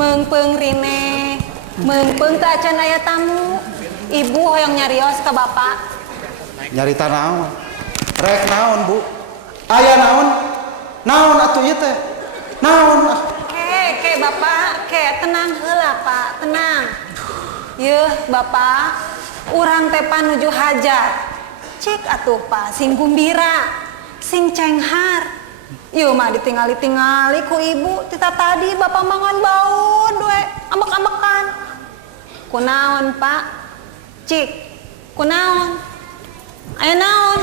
Meungpeung Rine, meungpeung teh acan aya tamu. Ibu hoyong nyarios ke bapak. Nyarita naon? Rek naon, Bu? Aya naon? Naon atuh ieu teh? Naon ah? Ke bapak, tenang heula Pak, tenang. Yeuh bapak, urang teh panuju hajat. Cik atuh Pak, sing gumbira, sing cenghar. Yeuh mah ditingali-tingali ku ibu. Tita tadi bapak mangan baun we, ambek-ambekan. Kunaon Pak? Cik, kunaon? Ayo naon?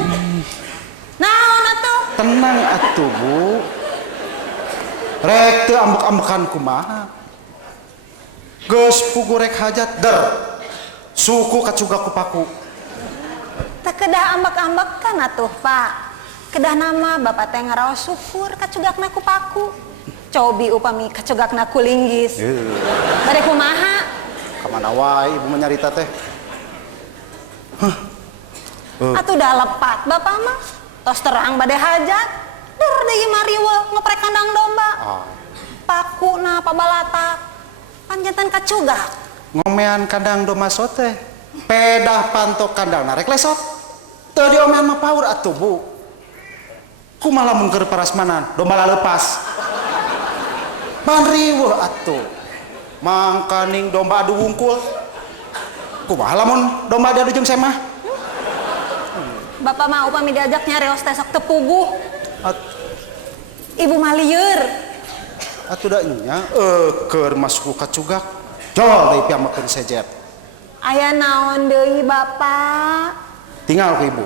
Naon atuh? Tenang atuh, Bu. Rek teu ambek-ambekan kumaha? Geus pugu rek hajat der. Suku kacuga ku paku. Teu kedah ambek-ambekan atuh, Pak. Kedah nama bapak teh ngaraos syukur kacugakna ku paku. Cobi upami kacugakna ku linggis. Bade kumaha? Kamana wae ibu menyarita teh? Atuh dah lepat bapak mah. Tos terang bade hajat. Der deui mariweuh ngoprek kandang domba. Paku na pabalatak. Panjantan kacugak. Ngomean kandang domba sote. Pedah pantok kandang narek lesot. Teu diomean mah paur atuh, Bu. Kumaha mun keur parasmanan domba lepas. Man riweuh atuh. Mangkaning domba adu wungkul. Kumaha lamun domba adu jeung semah? Bapak mah upami diajak nyareos teh sok teu puguh. Ibu mah lieur. Atuh da nya keur masuk kacugak. Jol deui piamakeun sejet. Aya naon deui Bapak? Tinggal ku ibu.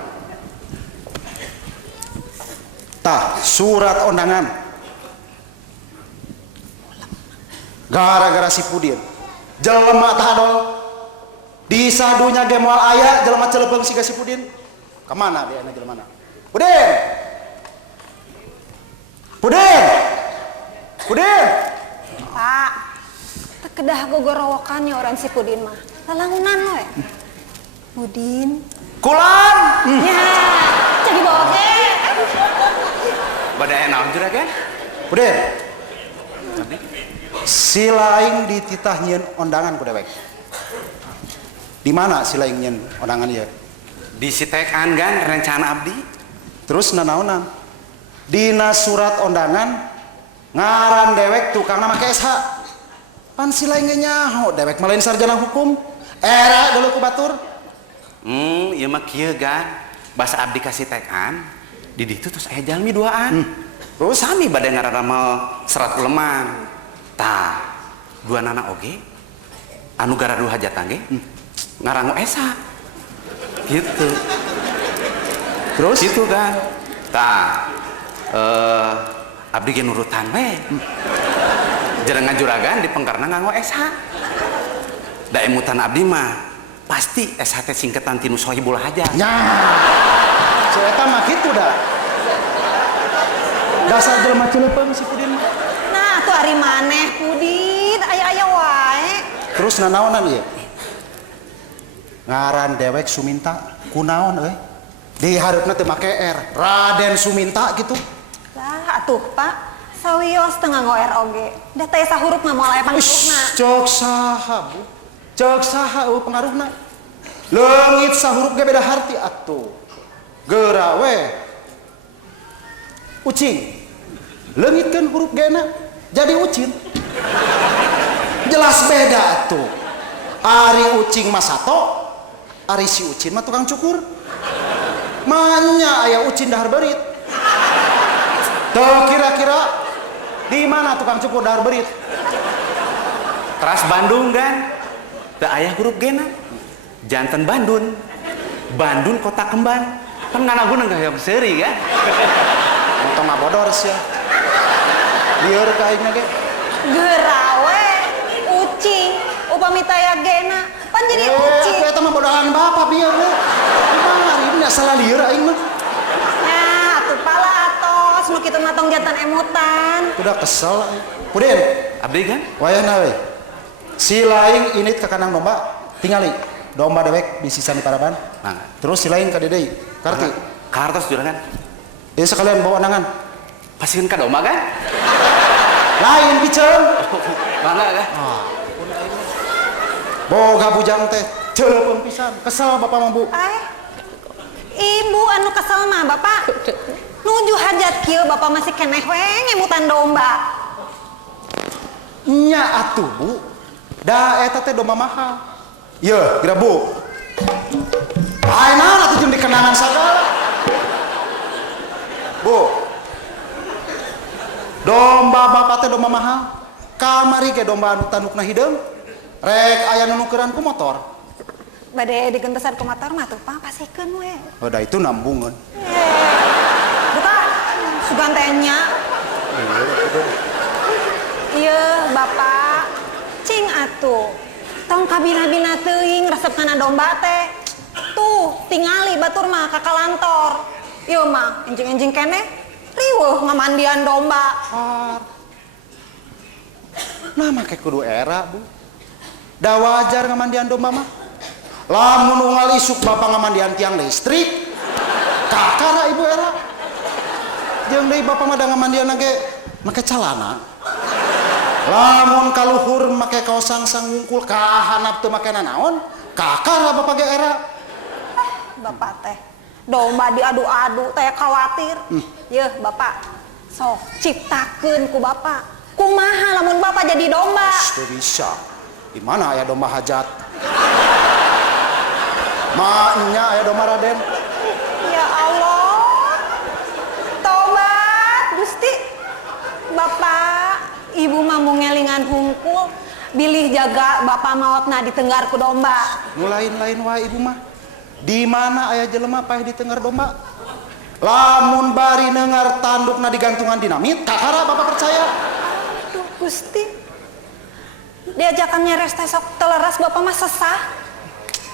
Tah, surat undangan. Gara-gara si Pudin. Jelema tah adol. Di sadunya ge moal aya jelema celebeung siga si Pudin. Kamana dia na jelemana? Pudin. Pudin. Pudin. Pak, teu kedah gogorowokannya orang si Pudin mah. Lalangunan we. Pudin. Kulan. Ya, jadi boge. Badai naon juragan? Pudin. Si laing dititah nyieun undangan ku dewek. Di mana si laing nyieun undangan ieu? Di sitekan kan rencana abdi. Terus nanaonan? Dina surat undangan ngaran dewek tukangna make SH. Pan si laing ge nyaho dewek mah lain sarjana hukum. Era dulu ku batur. Ieu mah kieu kan. Basa abdi ka sitekan, di ditu terus aya jalmi duaan. Terus sami bade ngaramal serat uleman. Tah, dua nana oge anu garadu hajatan ge ngarangu esa. Gitu. Terus gitu kan. Tah, abdi ge nurutan we. Jarengan juragan di pengkarna nganggo esa. Da emutan abdi mah pasti esa teh singkatan tinu sohibul hajat. nya. Si eta mah kitu dah. Dasar jelema ceulepeung si Pudin mah. Nah, tuh ari maneh Pudin, aya-aya wae. Terus nanaonan ieu? Ngaran dewek Suminta, kunaon euy? Di hareupna teu make R, Raden Suminta gitu. Lah atuh Pak, sawios teu nganggo R oge. Da teh sahurup mah moal aya pangaruhna. Cok saha, Bu? Cok saha euy pengaruhna? Leungit sahurup ge beda harti atuh. Geura we. Ucing. Leungitkeun huruf G-na jadi ucin. Jelas beda atuh. Ari ucing mah sato, ari si ucin mah tukang cukur. Manya aya ucin dahar berit. Tuh kira-kira di mana tukang cukur dahar berit? Teras Bandung kan. Teu aya huruf G-na. Janten Bandun. Bandun kota kemban. Kan nganagun enggak seuri kan. Montong ngabodor sia. Lieur ka aing ge. Geurawe ucing upami taya gena pan jadi ucing. Eta mah bodohan bapak bieu we. Kumaha ini salah lieur aing mah. Nah, atuh pala atos nu kitu mah tong jantan emutan. Udah kesel. Pudin, Abdi kan? wayahna we. Si laing init ka kandang domba, tingali. Domba dewek disisa di paraban. Mangga. Terus si lain ka deui. Karti. Kartos juragan. Ieu sekalian bawa undangan. Pasieun ka domba kan? Lain piceun. Bangga kan? Boga bujang teh ceuleupeng pisan. Kesel bapak mah Bu. Ibu anu kesel mah bapak. Nuju hajat kieu bapak masih keneh we ngemutan domba. Nya atuh Bu. Da eta teh domba mahal. Ye, kira Bu. Ayeuna atuh jeung dikenangan sagala. Bu. Domba bapak teh domba mahal. Kamari ge domba anu tandukna hideung. Rek aya nu nukeran ku motor. Bade digentesan ku motor mah tuh Pak pasikeun we. Oh, da itu nambungeun. Buka sugantenya. Iya, Bapak. Cing atuh. Tong kabina-bina teuing resep kana domba teh. Tuh, tingali batur mah ka kalantor. Ieu mah enjing-enjing keneh riweuh ngamandian domba. Nah, make kudu era, Bu. Da wajar ngamandian domba mah. Lamun unggal isuk bapak ngamandian tiang listrik, kakara ibu era. Jeung deui bapak mah da ngamandian ge make calana. Lamun kaluhur make kaos sangsang ngungkul ka handap teu make nanaon, kakara bapak ge era. Bapak teh domba diadu-adu teh khawatir. Yeuh, Bapak. Sok ciptakeun ku Bapak. Kumaha lamun Bapak jadi domba? Teu bisa. Di mana aya domba hajat? Maknya aya domba Raden. Ya Allah. Tobat, Gusti. Bapak, Ibu mah mau ngelingan hungkul, bilih jaga Bapak maotna ditenggar ku domba. Lain-lain wae ibu mah. Di mana aya jelema paeh ditenggar domba? Lamun bari nengar tandukna digantungan dinamit, kakara Bapak percaya? Aduh, Gusti. Diajakan nyeres teh sok teleras Bapak mah sesah.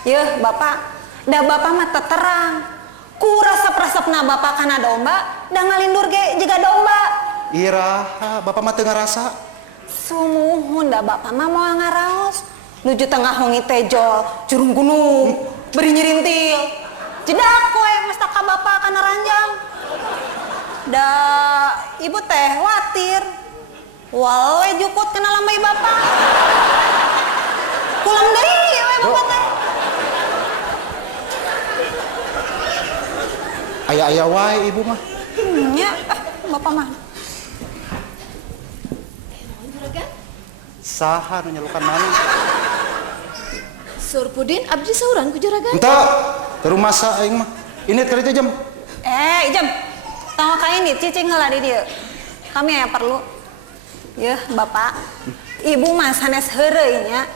Yeuh, Bapak, da Bapak mah terang. Ku resep-resepna Bapak kana domba, da ngalindur ge jiga domba. Iraha, Bapak mah teu ngarasa. Sumuhun da Bapak mah moal ngaraos. Nuju tengah hongi tejol, curung gunung, beri nyirintil. Jedak koe mestaka Bapak kana ranjang. Da Ibu teh watir. Wae jukut kena lambai Bapak. Kulam deui we Bapak teh. Aya-aya wae ibu mah. Nya, Bapak mah. Saha nu nyelukan mana? Surpudin abdi sauran ku juragan. Henteu, teu rumasa aing mah. Ini kerja jam. Ijem. Tong ka ini cicing heula di dieu. Kami aya perlu. Yeuh, Bapak. Ibu mah sanes heureuy nya.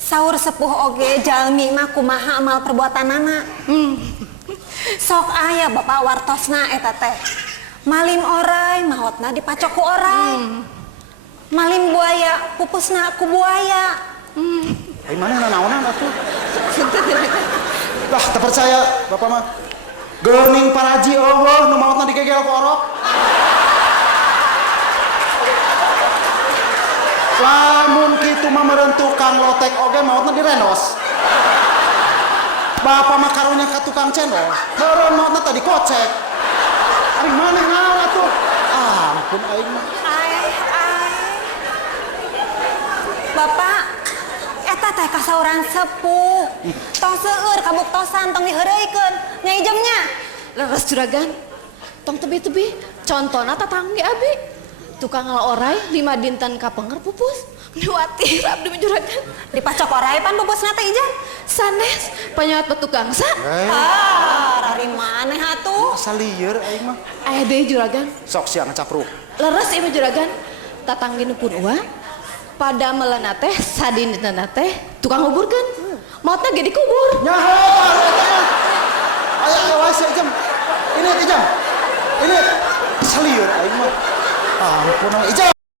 Saur sepuh oge jalmi mah kumaha amal perbuatanana. Sok aya Bapak wartosna eta teh. Malim oray mahotna dipacok ku oray. Malim buaya pupusna ku buaya. Ai mana nanaonan atuh? Lah, teu percaya Bapak mah. Geuning paraji Allah nu maotna digegel ku orok. Lamun kitu mah meureun tukang lotek oge maotna direndos. Bapak mah karunya ka tukang cendol, heureun maotna tadi kocek. Ari maneh naon atuh? Ampun aing mah. Bapak, eta teh kasauran sepuh. Tong seueur kabuktosan tong diheureuikeun. Nyai Ijemnya. Leres juragan. Tong tebi-tebi contona tatangge abi. Tukang oray 5 dinten kapenger pupus. Nuwatir abdi mah juragan. Dipacok oray pan pupusna teh Ijem. Sanes panyaot petukang sa. Rari maneh atuh? Asa lieur aing mah. Aya deui juragan. Sok sia ngacapruh. Leres ieu juragan. Tatanggeun pun pada melena teh sadinna teh tukang nguburkeun. Maotna ge dikubur. Nyaho eta. Aya wae si Ijam. Ini Ijam. Ini salieur aing mah. Ampun Ijam.